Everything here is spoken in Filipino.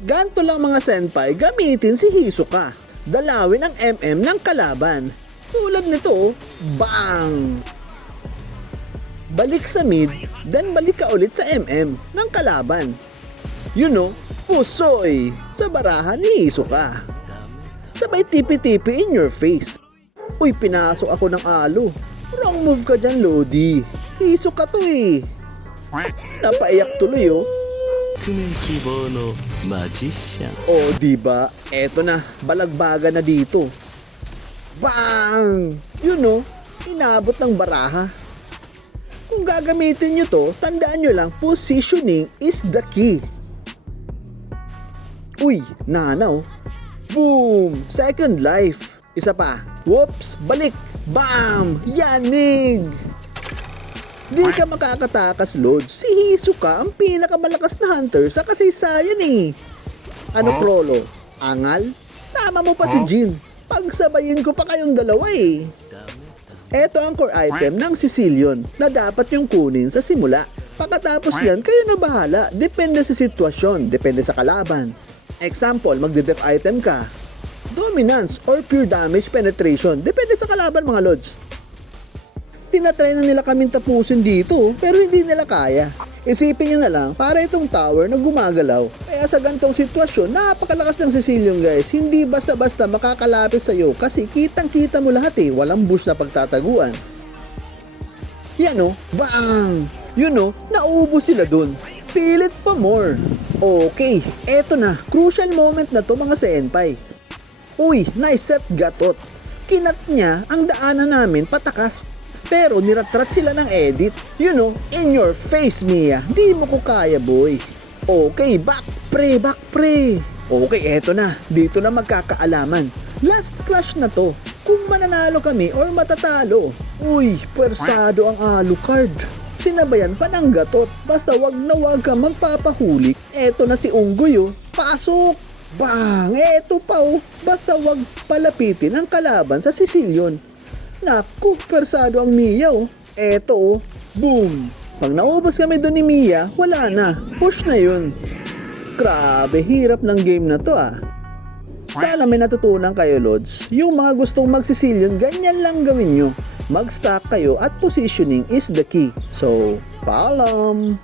Ganto lang mga senpai gamitin si Hisoka. Dalawin ang MM ng kalaban. Tulad nito, bang! Balik sa mid, then balik ka ulit sa MM ng kalaban. Pusoy sa barahan ni Hisoka. Sabay tipi-tipi in your face. Uy, pinasok ako ng alo. Wrong move ka dyan, Lodi. Hisoka to eh. Napaiyak tuloy oh. Kumikibo no magician. Oh, diba? Eto na, balagbaga na dito. Bang! Inabot ng baraha. Kung gagamitin nyo to, tandaan nyo lang, positioning is the key. Uy, nanaw. Boom! Second life. Isa pa. Whoops! Balik! Bam! Yanig! Di ka makakatakas, Lods. Si Hisoka ang pinakamalakas na hunter sa kasaysayan eh. Ano, Prolo? Angal? Sama mo pa si Jin. Pagsabayin ko pa kayong dalawa eh. Eto ang core item ng Sicilian na dapat yung kunin sa simula. Pagkatapos yan, kayo na bahala. Depende sa sitwasyon, depende sa kalaban. Example, magde-def item ka. Dominance or pure damage penetration. Depende sa kalaban mga Lods. Tinatry na nila kaming tapusin dito pero hindi nila kaya. Isipin nyo na lang, para itong tower na gumagalaw. Kaya sa gantong sitwasyon, napakalakas ng Sicilian guys. Hindi basta-basta makakalapit sa'yo kasi kitang-kita mo lahat eh. Walang bush na pagtataguan. Yan o, bang! Naubos sila dun. Pilit pa more. Okay, eto na. Crucial moment na to mga senpai. Uy, nice set gatot. Kinat niya ang daanan namin patakas. Pero niratrat sila ng edit. In your face, Mia. Di mo ko kaya, boy. Okay, back pre. Okay, eto na. Dito na magkakaalaman. Last clash na to. Kung mananalo kami or matatalo. Uy, pwersado ang Alucard. Sinabayan pa ng gatot. Basta wag na wag ka magpapahuli. Eto na si Unggoy oh. Pasok! Bang! Eto pa oh. Basta wag palapitin ang kalaban sa Sicilian. Naku, persado ang Mia oh. Eto oh, boom! Pag naubos kami doon ni Mia, wala na. Push na yun. Grabe, hirap ng game na to ah. Sana may natutunan kayo, Lods. Yung mga gustong mag-Sicilian, ganyan lang gawin nyo. Mag-stack kayo at positioning is the key. So, paalam!